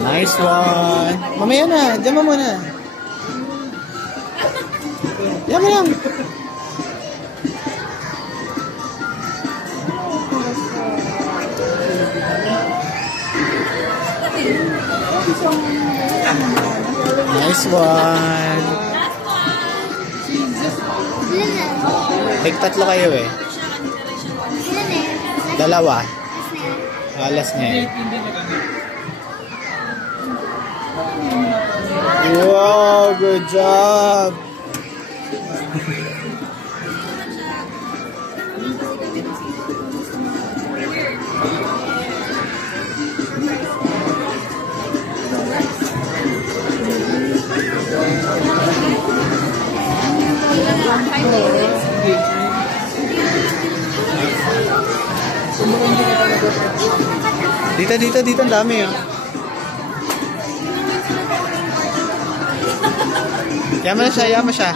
Nice one. Mamaya na. Diyan mo muna. Diyan mo lang. Nice one. Tatlo kayo eh. Dalawa. Alas niya eh. Wow, good job. Dito, ang dami ah. Yaman siya.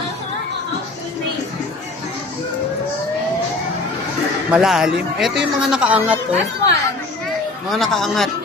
Malalim. Ito yung mga nakaangat oh. Mga nakaangat.